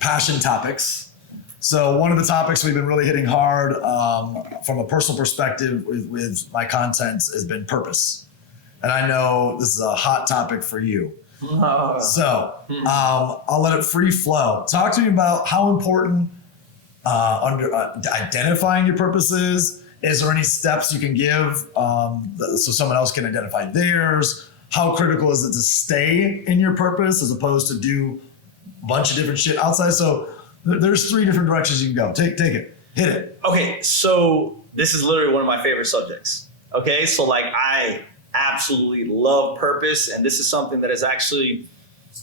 passion topics. So one of the topics we've been really hitting hard from a personal perspective with my content has been purpose. And I know this is a hot topic for you. So I'll let it free flow. Talk to me about how important identifying your purpose is. Is there any steps you can give so someone else can identify theirs? How critical is it to stay in your purpose as opposed to do a bunch of different shit outside? So there's 3 different directions you can go. Take it. Hit it. Okay, so this is literally one of my favorite subjects. Okay, so like I absolutely love purpose, and this is something that is actually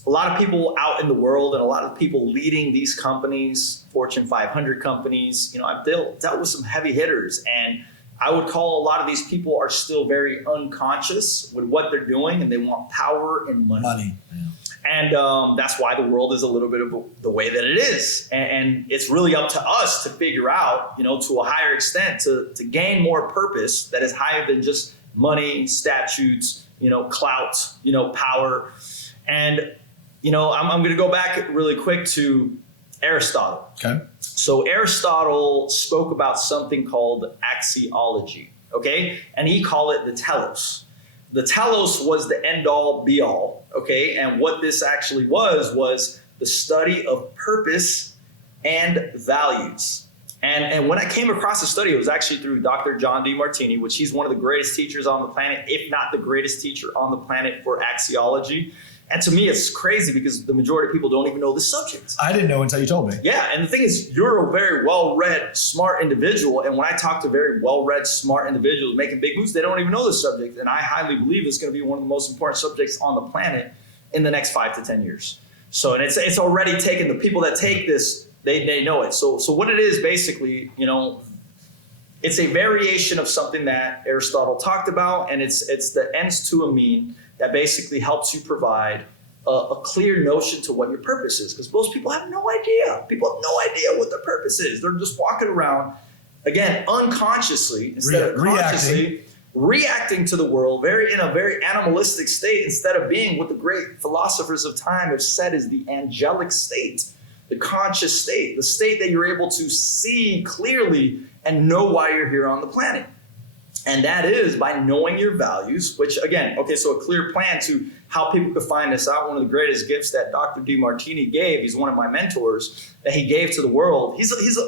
a lot of people out in the world and a lot of people leading these companies, Fortune 500 companies, you know, I've dealt with some heavy hitters, and I would call a lot of these people are still very unconscious with what they're doing, and they want power and money. Yeah. And that's why the world is a little bit of the way that it is. And it's really up to us to figure out, you know, to a higher extent, to gain more purpose that is higher than just money, statutes, you know, clout, you know, power. And, you know, I'm going to go back really quick to Aristotle. Okay. So Aristotle spoke about something called axiology, okay? And he called it the telos. The telos was the end-all, be-all, okay? And what this actually was the study of purpose and values. And when I came across the study, it was actually through Dr. John D Martini, which he's one of the greatest teachers on the planet, if not the greatest teacher on the planet for axiology. And to me, it's crazy because the majority of people don't even know the subject. I didn't know until you told me. Yeah, and the thing is, you're a very well-read, smart individual. And when I talk to very well-read, smart individuals making big moves, they don't even know the subject. And I highly believe it's going to be one of the most important subjects on the planet in the next 5 to 10 years. So, and it's already taken, the people that take this, they know it. So what it is basically, you know, it's a variation of something that Aristotle talked about, and it's the ends to a mean that basically helps you provide a clear notion to what your purpose is. Because most people have no idea. People have no idea what their purpose is. They're just walking around, again, unconsciously, instead of consciously, reacting to the world in a very animalistic state, instead of being what the great philosophers of time have said is the angelic state, the conscious state, the state that you're able to see clearly and know why you're here on the planet. And that is by knowing your values, which again, okay, so a clear plan to how people could find this out. One of the greatest gifts that Dr. D Martini gave, he's one of my mentors, that he gave to the world.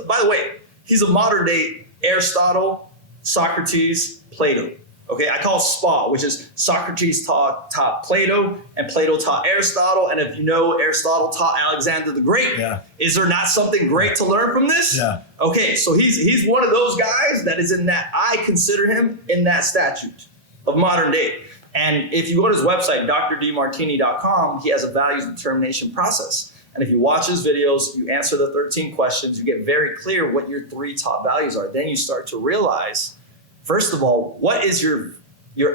By the way, he's a modern day Aristotle, Socrates, Plato. Okay, I call it SPA, which is Socrates taught Plato, and Plato taught Aristotle. And if you know, Aristotle taught Alexander the Great. Yeah. Is there not something great to learn from this? Yeah. Okay, so he's one of those guys that is in that, I consider him in that statute of modern day. And if you go to his website, drdmartini.com, he has a values determination process. And if you watch his videos, you answer the 13 questions, you get very clear what your 3 top values are. Then you start to realize, first of all, what is your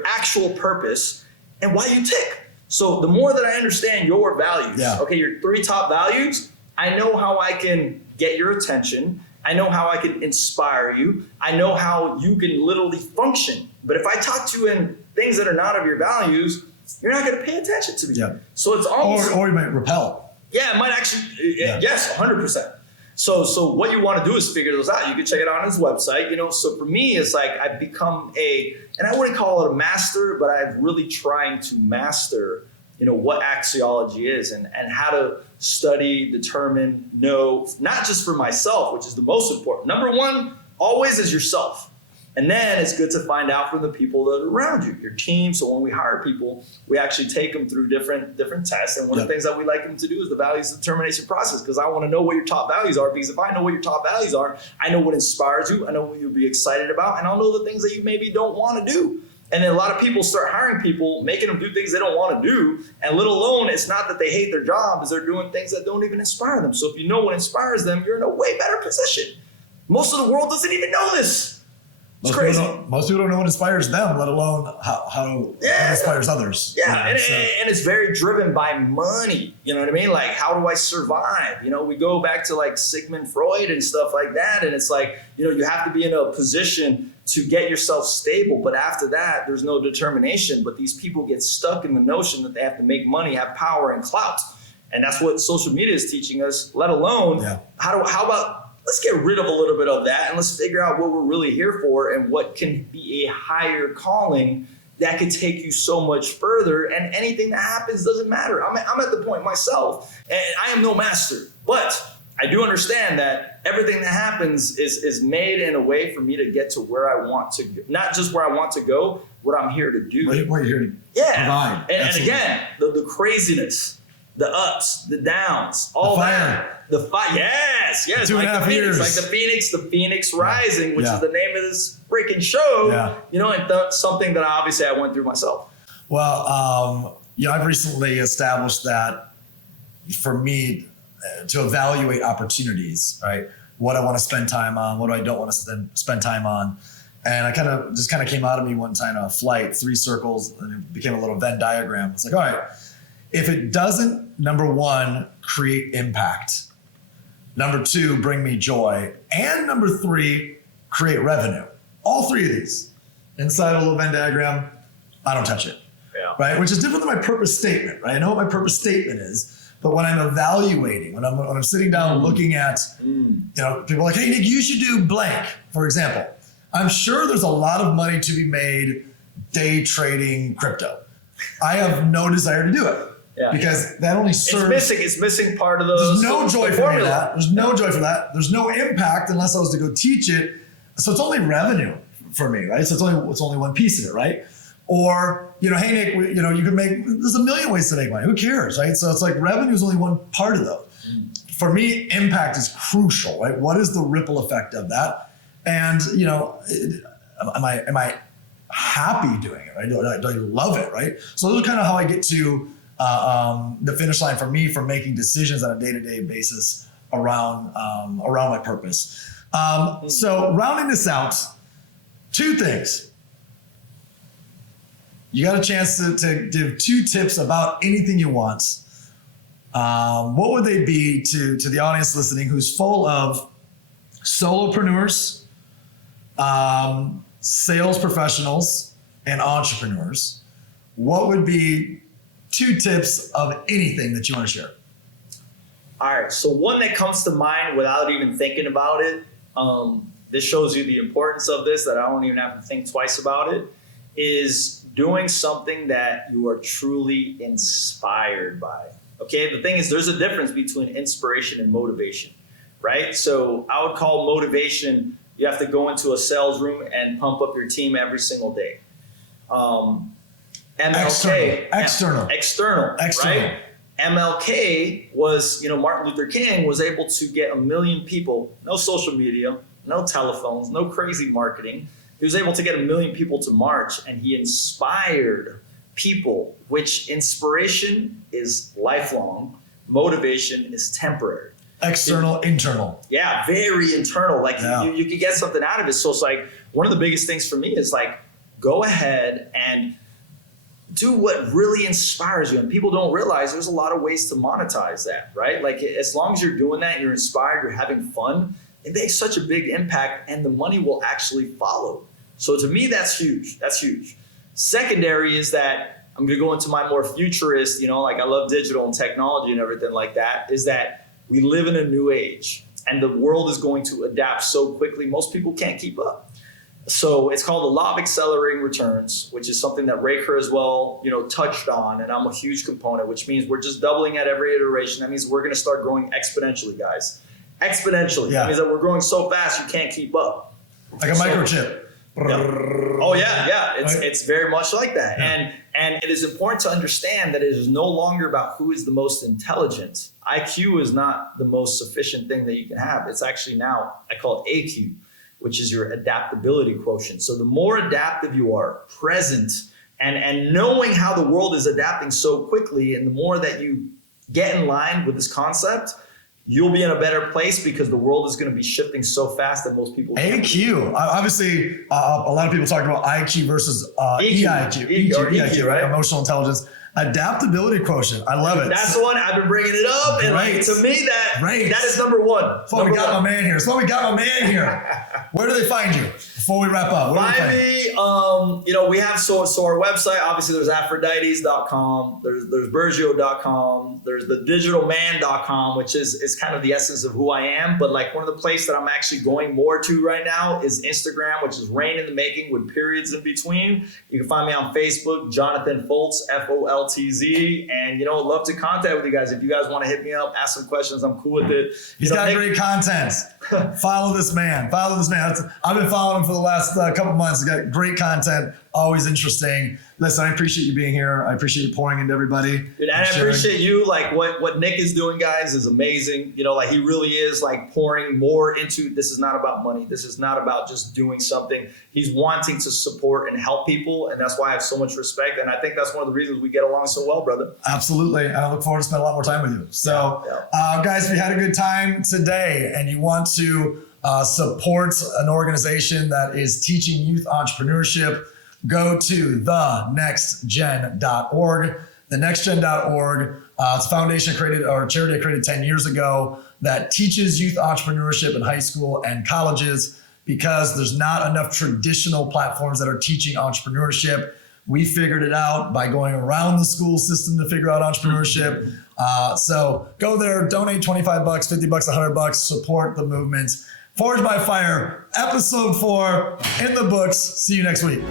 actual purpose and why you tick? So the more that I understand your values, okay, your 3 top values, I know how I can get your attention. I know how I can inspire you. I know how you can literally function. But if I talk to you in things that are not of your values, you're not going to pay attention to me. Yeah. So it's almost... Or you might repel. Yeah, it might actually... Yes, 100%. So what you want to do is figure those out. You can check it out on his website. You know, so for me, it's like I've become and I wouldn't call it a master, but I'm really trying to master, you know, what axiology is and how to study, determine, know, not just for myself, which is the most important. Number one, always is yourself. And then it's good to find out from the people that are around you, your team. So when we hire people, we actually take them through different tests. And one of the things that we like them to do is the values determination process, because I want to know what your top values are. Because if I know what your top values are, I know what inspires you. I know what you'll be excited about. And I'll know the things that you maybe don't want to do. And then a lot of people start hiring people, making them do things they don't want to do. And let alone, it's not that they hate their job, is they're doing things that don't even inspire them. So if you know what inspires them, you're in a way better position. Most of the world doesn't even know this. It's crazy. Most people don't know what inspires them, let alone how it inspires others. Yeah, and it's very driven by money. You know what I mean? Like, how do I survive? You know, we go back to like Sigmund Freud and stuff like that. And it's like, you know, you have to be in a position to get yourself stable. But after that, there's no determination. But these people get stuck in the notion that they have to make money, have power and clout. And that's what social media is teaching us, let alone how about let's get rid of a little bit of that and let's figure out what we're really here for and what can be a higher calling that could take you so much further. And anything that happens doesn't matter. I'm at the point myself, and I am no master, but I do understand that everything that happens is made in a way for me to get to where I want to go. Not just where I want to go, what I'm here to do. What you're here to provide. And again, the craziness, the ups, the downs, all that. The fire, yes, 2.5 years. Like the Phoenix Rising, which is the name of this freaking show. You know, and something that obviously I went through myself. Well, I've recently established that for me to evaluate opportunities, right? What I want to spend time on, what I don't want to spend time on. And I kind of came out of me one time on a flight, 3 circles, and it became a little Venn diagram. It's like, all right, if it doesn't, number 1, create impact, number 2, bring me joy, and number 3, create revenue. All 3 of these inside a little Venn diagram, I don't touch it, right? Which is different than my purpose statement, right? I know what my purpose statement is, but when I'm evaluating, when I'm sitting down looking at, people are like, hey, Nick, you should do blank, for example. I'm sure there's a lot of money to be made day trading crypto. I have no desire to do it. Because that only serves. It's missing part of the. There's no joy for me in that. There's no joy for that. There's no impact unless I was to go teach it. So it's only revenue for me, right? So it's only one piece of it, right? Or hey Nick, you can make. There's a million ways to make money. Who cares, right? So it's like revenue is only one part of those. For me, impact is crucial, right? What is the ripple effect of that? And am I happy doing it, right? Do I love it, right? So those are kind of how I get to. The finish line for me for making decisions on a day-to-day basis around my purpose. So rounding this out, 2 things. You got a chance to give 2 tips about anything you want. What would they be to the audience listening who's full of solopreneurs, sales professionals, and entrepreneurs? What would be 2 tips of anything that you want to share? All right. So one that comes to mind without even thinking about it, this shows you the importance of this, that I don't even have to think twice about it, is doing something that you are truly inspired by. Okay. The thing is, there's a difference between inspiration and motivation, right? So I would call motivation, you have to go into a sales room and pump up your team every single day. MLK, external, right? MLK was, Martin Luther King was able to get 1 million people, no social media, no telephones, no crazy marketing. He was able to get 1 million people to march, and he inspired people, which inspiration is lifelong, motivation is temporary. External, internal. Yeah, very internal. Like you could get something out of it. So it's like one of the biggest things for me is like, go ahead and do what really inspires you. And people don't realize there's a lot of ways to monetize that, right? Like as long as you're doing that, you're inspired, you're having fun, it makes such a big impact and the money will actually follow. So to me, that's huge. That's huge. Secondary is that I'm going to go into my more futurist, like I love digital and technology and everything like that, is that we live in a new age and the world is going to adapt so quickly. Most people can't keep up. So it's called the law of accelerating returns, which is something that Ray Kurzweil, touched on, and I'm a huge component, which means we're just doubling at every iteration. That means we're going to start growing exponentially, guys. Exponentially. That means that we're growing so fast you can't keep up. Like a microchip. Oh yeah. It's very much like that. Yeah. And it is important to understand that it is no longer about who is the most intelligent. IQ is not the most sufficient thing that you can have. It's actually now, I call it AQ, which is your adaptability quotient. So the more adaptive you are, present, and knowing how the world is adapting so quickly, and the more that you get in line with this concept, you'll be in a better place because the world is going to be shifting so fast that most people can't. AQ. Obviously, a lot of people talk about IQ versus EIQ. EQ, right? Emotional intelligence. Adaptability quotient. I love it. That's the one I've been bringing it up. And like, to me, that is number one. That's why we got my man here. Where do they find you? Before we wrap up, find me. We have so our website. Obviously, there's Aphrodite's.com. There's Bergio.com. There's the digitalman.com, which is kind of the essence of who I am. But like one of the places that I'm actually going more to right now is Instagram, which is Rain in the Making with periods in between. You can find me on Facebook, Jonathan Foltz, Foltz, and love to contact with you guys. If you guys want to hit me up, ask some questions, I'm cool with it. He's got great content. Follow this man. I've been following him for the last couple months. He's got great content, always interesting. Listen, I appreciate you being here. I appreciate you pouring into everybody. Dude, and I appreciate you. Like what Nick is doing, guys, is amazing. Like he really is like pouring more into. This is not about money. This is not about just doing something. He's wanting to support and help people, and that's why I have so much respect. And I think that's one of the reasons we get along so well, brother. Absolutely. I look forward to spending a lot more time with you. So, guys, if you had a good time today and you want to support an organization that is teaching youth entrepreneurship, go to thenextgen.org. Thenextgen.org. It's a foundation created, or a charity created 10 years ago that teaches youth entrepreneurship in high school and colleges, because there's not enough traditional platforms that are teaching entrepreneurship. We figured it out by going around the school system to figure out entrepreneurship. So go there, donate $25, $50, $100, support the movement. Forged by Fire, episode 4 in the books. See you next week.